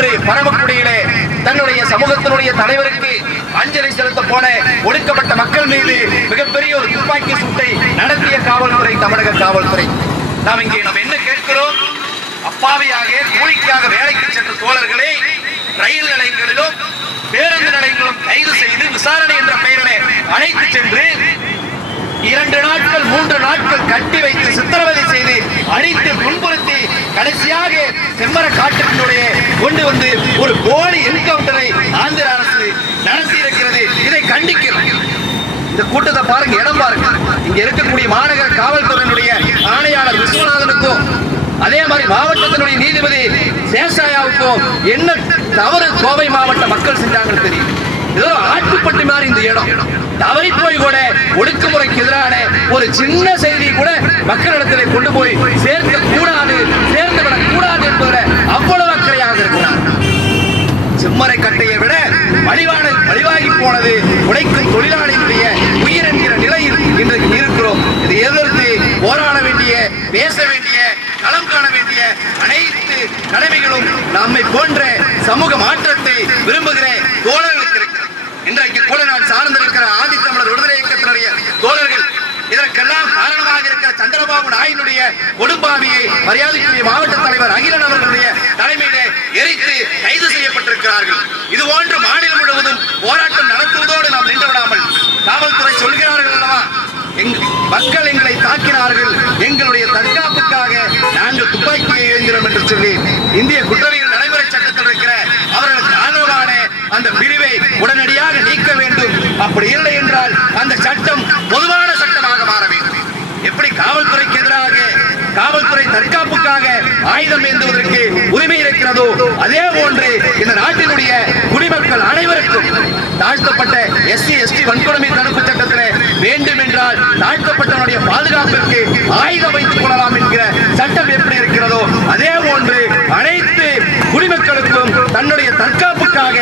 போன்று பரமக்குடியிலே தன்னுடைய சமூகத்தினுடைய தலைவருக்கு அஞ்சலி செலுத்த போன ஒடுக்கப்பட்ட மக்கள் மீது மிகப்பெரிய ஒரு துப்பாக்கி சூட்டை நடத்திய காவல்துறை, தமிழக காவல்துறை. நாம் இங்கே என்ன கேட்கிறோம்? அப்பாவியாக கூலிக்காக வேலைக்கு சென்ற தோழர்களை ரயில் நிலையங்களிலும் பேருந்து நிலையங்களும் கைது செய்து விசாரணை என்ற பெயரிலே அழைத்து சென்று 2 நாட்கள் 3 நாட்கள் கட்டி வைத்து சித்திரவதை செய்து அடித்து துன்புறுத்தி கடைசியாக செம்மர காட்டுக்குள்ளே கொண்டு வந்து ஒரு போலி என்கவுண்டரை ஆந்திர அரசு நடத்தி இருக்கிறது. இதை கண்டிக்கிறோம். இந்த கூட்டத்தை பாருங்க, இடம் பாருங்க. இங்க இருக்கக்கூடிய மாநகர காவல்துறையினுடைய ஆணையாளர் விஸ்வநாதனுக்கும் அதே மாதிரி மாவட்டத்தினுடைய நீதிபதி சேஷாயாவுக்கும் என்ன தவறு கோவை மாவட்ட மக்கள் செஞ்சாங்கன்னு தெரியும். ஏதோ ஆட்டுப்பட்டு மாதிரி இந்த இடம் தவறி போய் கூட ஒடுக்குமுறைக்கு எதிரான ஒரு சின்ன செய்தி கூட மக்களிடத்தில் கொண்டு போய் சேர்க்க கூடாது, சேர்ந்துவிடக் கூடாது என்பதில் அவ்வளவு அக்கறையாக இருக்கிறார். செம்மரை கட்டையை விட வலிவாகி போனது உழைக்கும் தொழிலாளிகளுடைய உயிர் என்கிற நிலையில் இன்றைக்கு இருக்கிறோம். இதை எதிர்த்து போராட வேண்டிய, பேச வேண்டிய, களம் காண வேண்டிய அனைத்து கடமைகளும் நம்மை போன்ற சமூக மாற்றத்தை விரும்புகிற தோழர்களுக்கு இருக்கிறது. இன்றைக்கு கூட நான் சார்ந்திருக்கிற ஆதித்தமிழர் விடுதலை இயக்கத்தினுடைய தோழர்கள் இதற்கெல்லாம் காரணமாக இருக்கிற சந்திரபாபு நாயுடைய கொடும்பாவியை மரியாதைக்குரிய மாவட்ட தலைவர் அகிலன் அவர்களுடைய தலைமையிலே எரித்து கைது செய்யப்பட்டிருக்கிறார்கள். இது போன்று மாநிலம் முழுவதும் போராட்டம் நடத்துவதோடு நாம் நின்று விடாமல் காவல்துறை சொல்கிறார்கள் அல்லவா, மக்கள் எங்களை தாக்கினார்கள், எங்களுடைய தற்காப்புக்காக நாங்கள் துப்பாக்கியை ஏந்திரம் என்று சொல்லி இந்திய குற்றவியல் நடைமுறை சட்டத்தில் இருக்கிற அவர்களுக்கு ஆதரவான அந்த பிரிவை உடனடியாக நீக்க வேண்டும். அப்படி இல்லை என்றால் அந்த சட்டம் பொதுவான சட்டமாக மாற வேண்டும். எப்படி காவல்துறைக்கு எதிராக காவல்துறை தற்காப்புக்காக ஆயுதம் ஏந்துவதற்கு உரிமை இருக்கிறதோ அதே போன்று இந்த நாட்டினுடைய குடிமக்கள் அனைவருக்கும் தாழ்த்தப்பட்ட SC ST வன்கொடுமை தடுப்பு சட்டத்தில் வேண்டும் என்றால் தாழ்த்தப்பட்டவனுடைய பாதுகாப்பிற்கு ஆயுதம் வைத்துக் கொள்ளலாம் என்கிற சட்டம் எப்படி இருக்கிறதோ அதே போன்று அனைத்து குடிமக்களுக்கும் தன்னுடைய தற்காப்புக்காக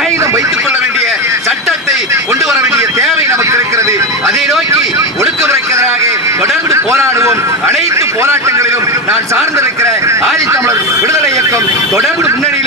ஆயுதம் வைத்துக் கொள்ள வேண்டிய சட்டத்தை கொண்டு வர வேண்டிய தேவை நமக்கு இருக்கிறது. அதை நோக்கி ஒடுக்குமுறைக்கு எதிராக தொடர்ந்து போராடுவோம். அனைத்து போராட்டங்களிலும் நான் சார்ந்திருக்கிற ஆதித்தமிழர் விடுதலை இயக்கம் தொடர்ந்து முன்னணி